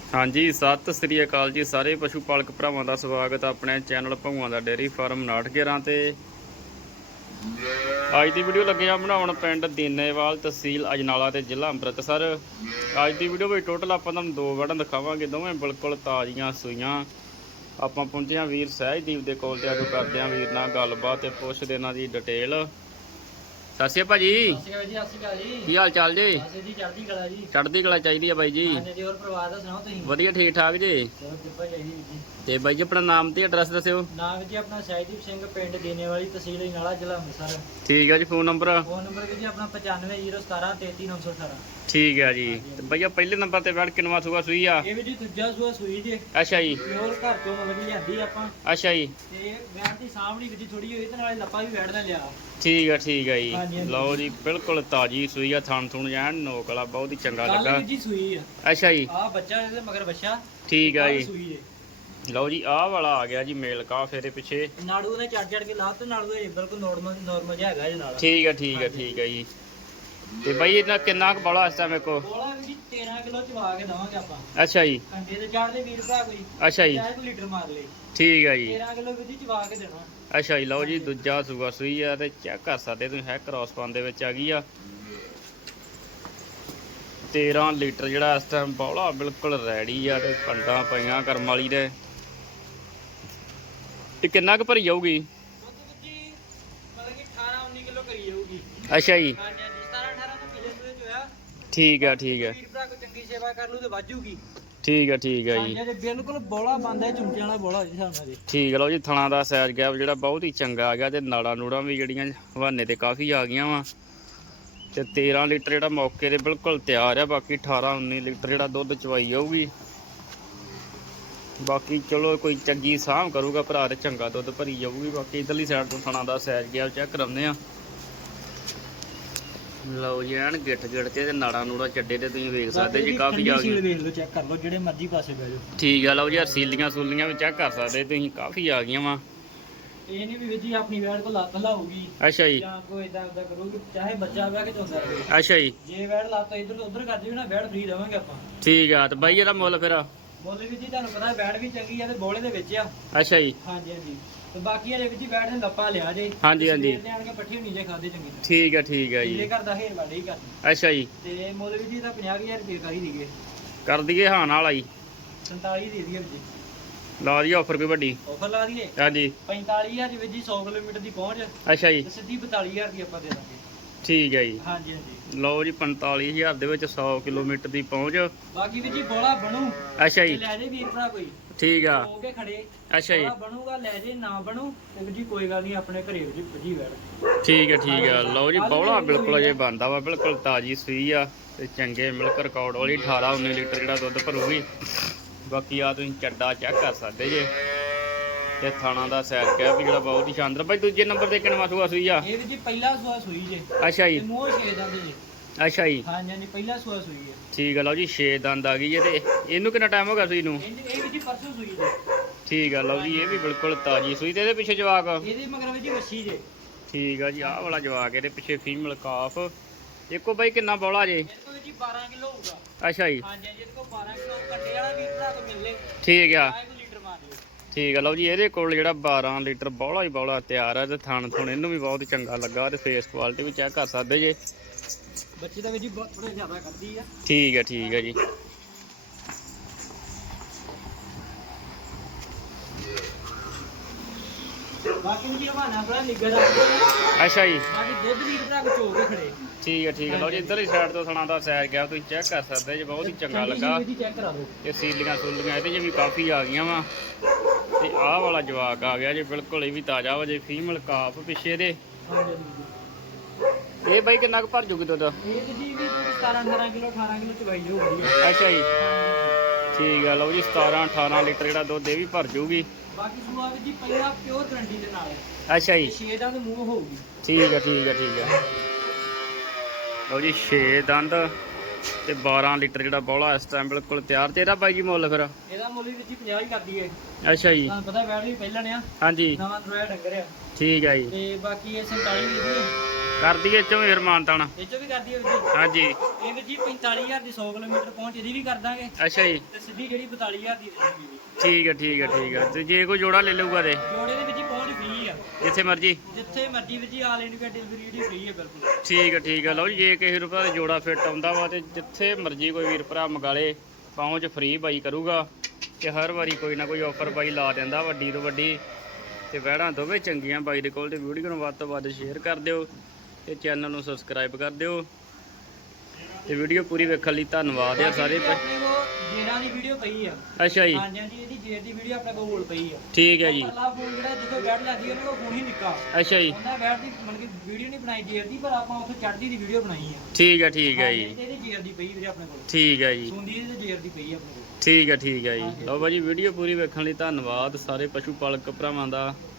हाँ जी सत श्री अकाल जी सारे पशु पालक भरावां दा स्वागत है अपने चैनल भगवान दा डेयरी फार्म 5911 ते अज की वीडियो लगे आ बनाउण पिंड दीनेवाल तहसील अजनाला ते जिला अमृतसर। अज की वीडियो में टोटल आपां तुहानूं दो वड़न दिखावांगे, दोवें बिल्कुल ताज़ियां सूईयां। आपां पहुंचे हां वीर सहजदीप दे कोल ते अजों करदे हां वीर नाल गलबात ते पुछदे इन्हां दी डिटेल। सत श्री अकाल जी, की हाल चाल जी? चढ़दी कला चाहिए बाई जी। वधिया ठीक ठाक जी। ते बाई जी अपना नाम ते एड्रैस दस्सिओ। नाम जी अपना सहजदीप सिंह, पिंड दीनेवाली, तहसील अजनाला, जिला अमृतसर। ठीक है जी। फोन नंबर जी अपना 950117 33918। ठीक है जी। ते भैया पहले नंबर ते बैठ किनवा सूआ सूई आ? ਇਹ ਵੀ ਜੀ ਦੂਜਾ ਸੂਆ ਸੂਈ ਜੀ। अच्छा जी। ਪਿਓਰ ਘਰ ਤੋਂ ਮਤਲਬ ਲਿਆਂਦੀ ਆਪਾਂ। अच्छा जी। ਤੇ ਵੈੜ ਦੀ ਸਾਹਮਣੀ ਜੀ ਥੋੜੀ ਹੋਈ ਤੇ ਨਾਲੇ ਲੱਪਾ ਵੀ ਵੈੜ ਦਾ ਲਿਆ। ठीक है जी। लो जी बिल्कुल ताजी सूई आ, थान थुन जैन नोक वाला बहुत ही चंगा लगा। ਕੱਲ ਜੀ ਸੂਈ ਆ। अच्छा जी। ਆ ਬੱਚਾ ਇਹਦੇ ਮਗਰ ਬੱਚਾ। ठीक है जी। ਸੂਈ ਹੈ। लो जी आह वाला आ गया जी मेल का फेरे पिछे। ਨਾੜੂ ਨੇ ਚੜ ਕੇ ਲਾ ਤੇ ਨਾੜੂ ਇਹ ਬਿਲਕੁਲ ਨੋਰਮਲ ਜਿਹਾ ਹੈਗਾ ਇਹਦੇ ਨਾਲ। ठीक है जी। ਤੇ ਬਾਈ ਇਹਨਾਂ ਕਿੰਨਾ ਕੁ ਬੋਲਾ ਇਸ ਟਾਈਮ ਮੇਕੋ? ਬੋਲਾ ਵੀ ਜੀ 13 ਕਿਲੋ ਚਵਾ ਕੇ ਦਵਾਂਗੇ ਆਪਾਂ। ਅੱਛਾ ਜੀ। ਘੰਟੇ ਤੇ ਚੜਦੇ ਵੀਰ ਭਰਾ ਕੋਈ। ਅੱਛਾ ਜੀ। 1 ਲੀਟਰ ਮਾਰ ਲਈ। ਠੀਕ ਹੈ ਜੀ। 13 ਕਿਲੋ ਵੀ ਜੀ ਚਵਾ ਕੇ ਦੇਣਾ। ਅੱਛਾ ਜੀ। ਲਓ ਜੀ ਦੂਜਾ ਸੂਆ ਸੂਈ ਆ ਤੇ ਚੈੱਕ ਕਰ ਸਕਦੇ ਤੁਸੀਂ, ਹੈ ਕ੍ਰਾਸ ਪਾਨ ਦੇ ਵਿੱਚ ਆ ਗਈ ਆ। 13 ਲੀਟਰ ਜਿਹੜਾ ਇਸ ਟਾਈਮ ਬੋਲਾ ਬਿਲਕੁਲ ਰੈਡੀ ਆ ਤੇ ਕੰਡਾਂ ਪਈਆਂ ਕਰਮ ਵਾਲੀ ਦੇ। ਤੇ ਕਿੰਨਾ ਕੁ ਭਰੀ ਜਾਊਗੀ? ਦੁੱਧ ਜੀ ਮਤਲਬ ਕਿ 18-19 ਕਿਲੋ ਕਰੀ ਜਾਊਗੀ। ਅੱਛਾ ਜੀ। ਹਾਂਜੀ 17-18 ਤੋਂ ਪਿਛਲੇ ਸੂਏ ਚ ਹੋਇਆ। ਠੀਕ ਹੈ ਵੀਰ ਭਰਾ ਕੋਈ ਚੰਗੀ ਸੇਵਾ ਕਰ ਲੂ ਤੇ ਵਾਜੂਗੀ। ਠੀਕ ਹੈ ਜੀ। ਹਾਂਜੀ ਬਿਲਕੁਲ ਬੋਲਾ ਬੰਦਾ ਚੁੰਚੇ ਵਾਲਾ ਬੋਲਾ ਜੀ ਹਿਸਾਬ ਨਾਲ ਜੀ। ਠੀਕ ਹੈ। ਲਓ ਜੀ ਥਣਾ ਦਾ ਸਾਈਜ਼ ਗੈਪ ਜਿਹੜਾ ਬਹੁਤ ਹੀ ਚੰਗਾ ਆ ਗਿਆ ਤੇ ਨਾੜਾਂ ਨੂੜਾਂ ਵੀ ਜਿਹੜੀਆਂ ਹਵਾਨੇ ਤੇ ਕਾਫੀ ਆ ਗਈਆਂ ਵਾ। ਤੇ 13 ਲੀਟਰ ਜਿਹੜਾ ਮੌਕੇ ਤੇ ਬਿਲਕੁਲ ਤਿਆਰ ਆ। ਬਾਕੀ 18-19 ਲੀਟਰ ਜਿਹੜਾ ਦੁੱਧ ਚਵਾਈ ਜਾਊਗੀ। ਬਾਕੀ ਚਲੋ ਕੋਈ ਚੰਗੀ ਸਾਂਭ ਕਰੂਗਾ ਭਰਾ ਤੇ ਚੰਗਾ ਦੁੱਧ ਭਰੀ ਜਾਊਗੀ। ਬਾਕੀ ਇਧਰਲੀ ਸਾਈਡ ਤੋਂ ਥਣਾ ਦਾ ਸਾਈਜ਼ ਗੈਪ ਚੈੱਕ ਕਰਾਉਂਦੇ ਆ। ਲਓ ਜੀ ਐਨ ਗਿੱਠ ਤੇ ਨਾੜਾਂ ਨੂੜਾਂ ਚੱਡੇ ਤੇ ਤੁਸੀਂ ਵੇਖ ਸਕਦੇ ਜੀ ਕਾਫੀ ਆ ਗਈਆਂ। ਵੇਖ ਲਓ ਚੈੱਕ ਕਰ ਲਓ ਜਿਹੜੇ ਮਰਜ਼ੀ ਪਾਸੇ ਬਹਿ ਜਾਓ। ਠੀਕ ਆ। ਲਓ ਜੀ ਸੀਲੀਆਂ ਸੂਲੀਆਂ ਵੀ ਚੈੱਕ ਕਰ ਸਕਦੇ ਤੁਸੀਂ, ਕਾਫੀ ਆ ਗਈਆਂ ਵਾ। ਇਹ ਨਹੀਂ ਵੀ ਜੀ ਆਪਣੀ ਵੈੜ ਕੋ ਲੱਤ ਲਾਊਗੀ। ਅੱਛਾ ਜੀ। ਜਾਂ ਕੋਈ ਇਦਾਂ ਕਰੂਗੀ ਚਾਹੇ ਬੱਚਾ ਬਹਿ ਕੇ ਚੋਂਦਾ ਰਹੇ। ਅੱਛਾ ਜੀ। ਜੇ ਵੈੜ ਲੱਤ ਇਧਰ ਤੋਂ ਉਧਰ ਕਰ ਜਾਵੇ ਨਾ ਵੈੜ ਫਰੀ ਦੇਵਾਂਗੇ ਆਪਾਂ। ਠੀਕ ਆ। ਤੇ ਬਾਈ ਇਹਦਾ ਮੁੱਲ ਫਿਰ? ਮੁੱਲ ਵੀ ਜੀ ਤੁਹਾਨੂੰ ਪਤਾ ਵੈੜ ਵੀ ਚੰਗੀ ਆ ਤੇ ਬੋਲੇ ਦੇ ਵਿੱਚ ਆ। ਅੱਛਾ ਜੀ। ਹਾਂਜੀ ਤੇ ਬਾਕੀ ਇਹਦੇ ਵਿੱਚ ਵੈੜ ਨੇ ਲੱਪਾ ਲਿਆ ਜੇ। ਹਾਂਜੀ ਲਿਆਣ ਕੇ ਪੱਠੀ ਨਹੀਂ ਜੇ ਖਾਦੇ ਚੰਗੀ ਤਰ੍ਹਾਂ। ਠੀਕ ਹੈ ਜੀ। ਇਹ ਕਰਦਾ ਹੇਰ ਵਾੜੀ ਕਰ। ਅੱਛਾ ਜੀ। ਤੇ ਮੁੱਲ ਵੀ ਜੀ ਦਾ 50000 ਰੁਪਏ ਕਰੀ ਦੀਏ। ਕਰ ਦਈਏ ਹਾਂ ਨਾਲ ਆਈ 47 ਦੇ ਦਈਏ ਜੀ। ਲਾ ਦਈਏ ਆਫਰ ਕੋਈ ਵੱਡੀ? ਆਫਰ ਲਾ ਦਈਏ। ਹਾਂਜੀ 45000 ਦੇ ਵਿੱਚ ਜੀ 100 ਕਿਲੋਮੀਟਰ ਦੀ ਪਹੁੰਚ। ਅੱਛਾ ਜੀ। ਤੇ ਸਿੱਧੀ 42000 ਦੀ ਆਪਾਂ ਦੇ ਦਾਂਗੇ। ਠੀਕ ਹੈ ਜੀ। ਹਾਂਜੀ ਲਓ ਜੀ 45000 ਦੇ ਵਿੱਚ 100 ਕਿਲੋਮੀਟਰ ਦੀ ਪਹੁੰਚ। ਬਾਕੀ ਵੀ ਜੀ ਬੋਲਾ ਬਣੂ। ਅੱਛਾ ਜੀ। ਲੈ ਜੇ ਵੀਰ ਭਰਾ ਕੋਈ। ਠੀਕ ਆ। ਹੋ ਕੇ ਖੜੇ। ਅੱਛਾ ਜੀ। ਬਣੂਗਾ ਲੈ ਜੇ, ਨਾ ਬਣੂ ਤੇ ਜੀ ਕੋਈ ਗੱਲ ਨਹੀਂ, ਆਪਣੇ ਘਰੇ ਜੀ ਭਜੀ ਵੈੜ। ਠੀਕ ਆ। ਲਓ ਜੀ ਬੌਲਾ ਬਿਲਕੁਲ ਜੇ ਬਣਦਾ ਵਾ, ਬਿਲਕੁਲ ਤਾਜ਼ੀ ਸੂਈ ਆ ਤੇ ਚੰਗੇ ਮਿਲਕ ਰਿਕਾਰਡ ਵਾਲੀ 18-19 ਲੀਟਰ ਜਿਹੜਾ ਦੁੱਧ ਭਰੂਗੀ। ਬਾਕੀ ਆ ਤੁਸੀਂ ਚੱਡਾ ਚੈੱਕ ਕਰ ਸਕਦੇ ਜੇ ਤੇ ਥਾਣਾ ਦਾ ਸੈਰ ਕਿਹਾ ਵੀ ਜਿਹੜਾ ਬਹੁਤ ਹੀ ਸ਼ਾਨਦਾਰ। ਬਾਈ ਦੂਜੇ ਨੰਬਰ ਤੇ ਕਿੰਨਵਾਂ ਸੂਆ ਸੂਈ ਆ? ਇਹ ਵੀ ਜੀ ਪਹਿਲਾ ਸੂਆ ਸੂਈ ਜੇ। ਅੱਛਾ ਜੀ। ਮੂੰਹ 6 ਦੰਦ ਜੀ। ਅੱਛਾ ਜੀ। ਹਾਂਜੀ ਪਹਿਲਾ ਸੂਆ ਸੂਈ ਹੈ। ਠੀਕ ਆ। ਲਓ ਜੀ 6 ਦੰਦ ਆ ਗਈ ਜੇ ਤੇ ਇਹਨੂੰ ਕਿੰਨਾ ਟਾਈਮ ਹੋ ਗਿਆ ਸੂਈ ਨੂੰ? ਇਹ ਵੀ ਜੀ ਪਰਸੋਂ ਸੂਈ ਜੇ। ਠੀਕ ਆ। ਲਓ ਜੀ ਇਹ ਵੀ ਬਿਲਕੁਲ ਤਾਜ਼ੀ ਸੂਈ ਤੇ ਇਹਦੇ ਪਿੱਛੇ ਜਵਾਕ? ਇਹਦੇ ਮਗਰ ਵੀ ਜੀ ਵੱਛੀ ਜੇ। ਠੀਕ ਆ ਜੀ। ਆਹ ਵਾਲਾ ਜਵਾਕ ਇਹਦੇ ਪਿੱਛੇ ਫੀਮੇਲ ਕਾਫ। ਇੱਕੋ ਬਾਈ ਕਿੰਨਾ ਬੌਲਾ ਜੇ? ਇਹਦੇ ਕੋਲ ਜੀ 12 ਕਿਲੋ ਹੋਊਗਾ। ਅੱਛਾ ਜੀ। ਹਾਂਜੀ ਇਹਦੇ ਕੋਲ 12 ਕਿਲੋ ਕੱਟੇ ਵਾਲਾ ਵੀ ਭਰਾ ਤੋਂ ਮਿਲ ਲੇ। ਠੀਕ ਆ। 1 ਲੀਟਰ ਮਾਰ ਲਿਓ। ਠੀਕ ਆ। ਲਓ ਜੀ ਇਹਦੇ ਕੋਲ ਜਿਹੜਾ 12 ਲੀਟਰ ਬੌਲਾ ਹੀ ਬੌਲਾ ਤਿਆਰ ਆ ਤੇ ਥਣ ਥੁਣ ਇਹਨੂੰ ਵੀ ਬਹੁਤ ਚੰਗਾ ਲੱਗਾ ਤੇ ਫੇਸ ਕੁਆਲਿਟੀ ਵੀ ਚੈੱਕ ਕਰ ਸਕਦੇ ਜੇ। ਬੱਚੇ ਦਾ ਵੀ ਜੀ ਥੋੜਾ ਜ਼ਿਆਦਾ ਕਰਦੀ ਆ। ਠੀਕ ਆ ਜੀ। ਬਾਕੀ ਵੀ ਜੀ ਹਵਾਨਾ ਬੜਾ ਨਿੱਗਰ ਰੱਖਦੇ ਆ। ਅੱਛਾ ਜੀ। ਬਾਕੀ ਦੁੱਧ ਵੀ ਭਰਾ ਕੋ ਚੋ ਕੇ ਖੜੇ। ਠੀਕ ਆ। ਲਓ ਜੀ ਇੱਧਰ ਹੀ ਸਾਈਡ ਤੋਂ ਥਣਾ ਦਾ ਸੈਰ ਗਿਆ, ਤੁਸੀਂ ਚੈੱਕ ਕਰ ਸਕਦੇ ਜੇ, ਬਹੁਤ ਹੀ ਚੰਗਾ ਲੱਗਾ। ਚੈੱਕ ਕਰਾ ਦਿਓ। ਤੇ ਸੀਲੀਆਂ ਸੂਲੀਆਂ ਇਹਦੇ 'ਚ ਵੀ ਕਾਫੀ ਆ ਗਈਆਂ ਵਾ। ਤੇ ਆਹ ਵਾਲਾ ਜਵਾਕ ਆ ਗਿਆ ਜੇ ਬਿਲਕੁਲ, ਇਹ ਵੀ ਤਾਜ਼ਾ ਵਾ ਜੇ, ਫੀਮੇਲ ਕਾਫ ਪਿੱਛੇ ਦੇ। ਇਹ ਬਾਈ ਕਿੰਨਾ ਕੁ ਭਰ ਜੂਗੀ ਦੁੱਧ? ਇਹ ਜੀ ਵੀ 17-18 ਕਿਲੋ 18 ਕਿਲੋ ਚਵਾਈ ਜਾਊ ਵਧੀਆ। ਅੱਛਾ ਜੀ। ਠੀਕ ਆ। ਲਓ ਜੀ 17-18 ਲੀਟਰ ਜਿਹੜਾ ਦੁੱਧ ਇਹ ਵੀ ਭਰ ਜੂਗੀ। ਬਾਕੀ ਸੂਆ ਵੀ ਜੀ ਪਹਿਲਾ ਪਿਓਰ ਗਰੰਟੀ ਦੇ ਨਾਲ। ਅੱਛਾ ਜੀ। 6 ਦੰਦ ਮੂੰਹ ਹੋਊਗੀ। ਠੀਕ ਆ। ਲਓ ਜੀ 6 ਦੰਦ ਤੇ 12 ਲੀਟਰ ਜਿਹੜਾ ਬੌਲਾ ਇਸ ਟਾਈਮ ਬਿਲਕੁਲ ਤਿਆਰ। ਤੇ ਇਹਦਾ ਬਾਈ ਜੀ ਮੁੱਲ ਫਿਰ? ਇਹਦਾ ਮੁੱਲ ਵੀ ਜੀ 50 ਹੀ ਕਰਦੀ ਏ। ਅੱਛਾ ਜੀ। ਤੁਹਾਨੂੰ ਪਤਾ ਵੈੜ ਵੀ ਪਹਿਲਾਂ ਨੇ ਆ। ਹਾਂਜੀ। ਨਵਾਂ ਨਵਾਂ ਡੰਗਰ ਆ। ਠੀਕ ਆ ਜੀ। ਤੇ ਬਾਕੀ ਇਹ 47 ਦੀ ਕਰ ਦਈਏ ਚੋਂ ਫਿਰ ਮਾਨਤਾਣਾ। ਇਹ ਚੋਂ ਵੀ ਕਰਦੀ ਹੈ ਵੀਰ ਜੀ। ਹਾਂਜੀ ਇਹ ਵੀਰ ਜੀ 45000 ਦੀ 100 ਕਿਲੋਮੀਟਰ ਪਹੁੰਚ ਇਹਦੀ ਵੀ ਕਰ ਦਾਂਗੇ ਅੱਛਾ ਜੀ ਤੇ ਸਿੱਧੀ ਜਿਹੜੀ 42000 ਦੀ ਦੇਣੀ ਵੀ। ਠੀਕ ਹੈ ਠੀਕ ਹੈ ਠੀਕ ਹੈ। ਤੇ ਜੇ ਕੋਈ ਜੋੜਾ ਲੈ ਲਊਗਾ ਤੇ ਜੋੜੇ ਦੇ ਵਿੱਚ ਹੀ ਪਹੁੰਚ ਫ੍ਰੀ ਆ ਜਿੱਥੇ ਮਰਜੀ ਜਿੱਥੇ ਮਰਜੀ ਵੀਰ ਜੀ ਆਲ ਇੰਡੀਆ ਡਿਲੀਵਰੀ ਜਿਹੜੀ ਫ੍ਰੀ ਹੈ ਬਿਲਕੁਲ। ਠੀਕ ਹੈ ਲਓ ਜੀ। ਜੇ ਕਿਸੇ ਰੁਪਏ ਦਾ ਜੋੜਾ ਫਿੱਟ ਆਉਂਦਾ ਵਾ ਤੇ ਜਿੱਥੇ ਮਰਜੀ ਕੋਈ ਵੀਰ ਭਰਾ ਮੰਗਾ ਲੇ ਪਹੁੰਚ ਫ੍ਰੀ ਬਾਈ ਕਰੂਗਾ ਤੇ ਹਰ ਵਾਰੀ ਕੋਈ ਨਾ ਕੋਈ ਆਫਰ ਬਾਈ ਲਾ ਦਿੰਦਾ ਵੱਡੀ ਤੋਂ ਵੱਡੀ। ਤੇ ਵਹਿੜਾਂ ਦੋਵੇਂ ਚੰਗੀਆਂ ਬਾਈ ਦੇ ਕੋਲ। ਤੇ ਵੀਡੀਓ ਨੂੰ ਵੱਧ ਤੋਂ ਵੱਧ ਸ਼ੇਅਰ ਕਰ ਦਿਓ ਤੇ ਚੈਨਲ ਨੂੰ ਸਬਸਕ੍ਰਾਈਬ ਕਰ ਦਿਓ ਤੇ ਵੀਡੀਓ ਪੂਰੀ ਵੇਖਣ ਲਈ ਧੰਨਵਾਦ ਆ ਸਾਰੇ। ਆਪਣੇ ਕੋਲ ਜੇਰਾਂ ਦੀ ਵੀਡੀਓ ਪਈ ਆ। ਅੱਛਾ ਜੀ ਹਾਂਜੀ ਹਾਂਜੀ ਇਹਦੀ ਜੇਰ ਦੀ ਵੀਡੀਓ ਆਪਣੇ ਕੋਲ ਪਈ ਆ। ਠੀਕ ਹੈ ਜੀ। ਪਰਲਾ ਫੋਨ ਜਿਹੜਾ ਜਿੱਥੇ ਬੈਠ ਲੱਗੀ ਉਹਨਾਂ ਕੋਲ ਫੋਨ ਹੀ ਨਿੱਕਾ। ਅੱਛਾ ਜੀ ਉਹਨਾਂ ਬੈਠ ਦੀ ਮਤਲਬ ਕਿ ਵੀਡੀਓ ਨਹੀਂ ਬਣਾਈ ਜੇਰ ਦੀ ਪਰ ਆਪਾਂ ਉੱਥੇ ਚੜ੍ਹਦੀ ਦੀ ਵੀਡੀਓ ਬਣਾਈ ਆ। ਠੀਕ ਹੈ ਹਾਂਜੀ, ਜੀ ਤੇ ਇਹਦੀ ਜੇਰ ਦੀ ਪਈ ਵੀਰੇ ਆਪਣੇ ਕੋਲ। ਠੀਕ ਹੈ ਜੀ ਸੁਣਦੀ ਤੇ ਜੇਰ ਦੀ ਪਈ ਆ ਆਪਣੇ ਕੋਲ। ਠੀਕ ਹੈ ਜੀ। ਲਓ ਬਾਈ ਜੀ ਵੀਡੀਓ ਪੂਰੀ ਵੇਖਣ ਲਈ ਧੰਨਵਾਦ ਸਾਰੇ ਪਸ਼ੂ ਪਾਲਕ ਭਰਾਵਾਂ ਦਾ।